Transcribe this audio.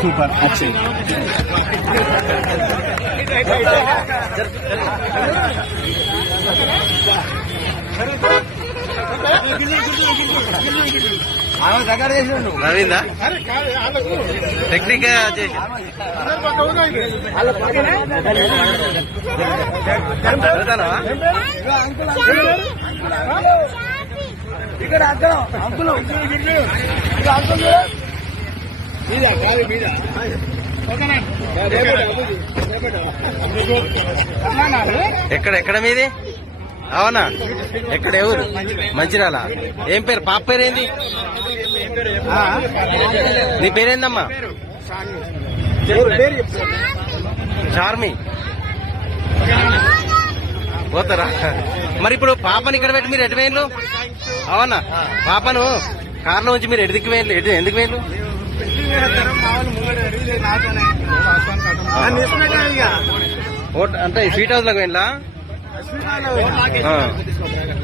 super अच्छे నవీందా technique చేసి ఇక్కడ అంకులు ఎక్కడ మీది అవునా ఎక్కడ ఎవరు మంచిర్యాల ఏం పేరు పాప పేరేంది నీ పేరేందమ్మా చార్మి పోతారా మరి ఇప్పుడు పాపని ఇక్కడ పెట్టి మీరు ఎటు వేయండు అవునా పాపను కార్లో వచ్చి మీరు ఎటుదిక్కు వేయండి ఎందుకు వేయండు అంటే స్వీట్ హౌస్ లోకి వెళ్ళా